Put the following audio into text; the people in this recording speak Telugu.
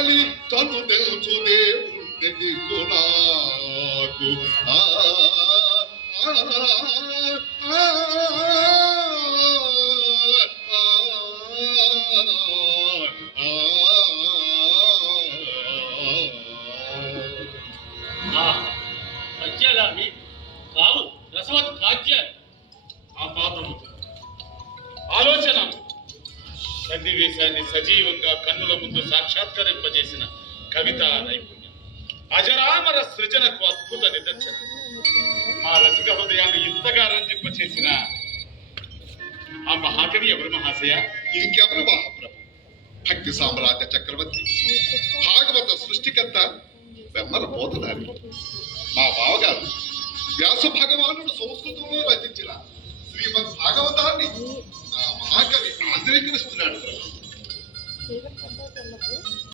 ఆకలి తను తెలుసు దేవుడికి నాకు పద్యాలు కావు రసవత్ కాద్యాలు. ఆ పాత్రము ఆలోచన సన్నివేశాన్ని సజీవంగా కన్నుల ముందు సాక్షాత్కరింపజేసిన కవితా నైపుణ్యం, అజరామర సృజనకు అద్భుత నిదర్శనం. మా రసిక హృదయాన్ని ఇంతగా రంజింపచేసిన ఆ మహాకవి ఎవరు మహాశయ? ఇంకెవరు మహాప్రభు? భక్తి సామ్రాజ్య చక్రవర్తి, భాగవత సృష్టికర్త, వెమ్మల పోతదారి మా బావగారు వ్యాస భగవానుడు సంస్కృతంలో రచించిన శ్రీమద్ భాగవతాన్ని ఆ మహాకవి ఆంధ్రీకరిస్తున్నాడు.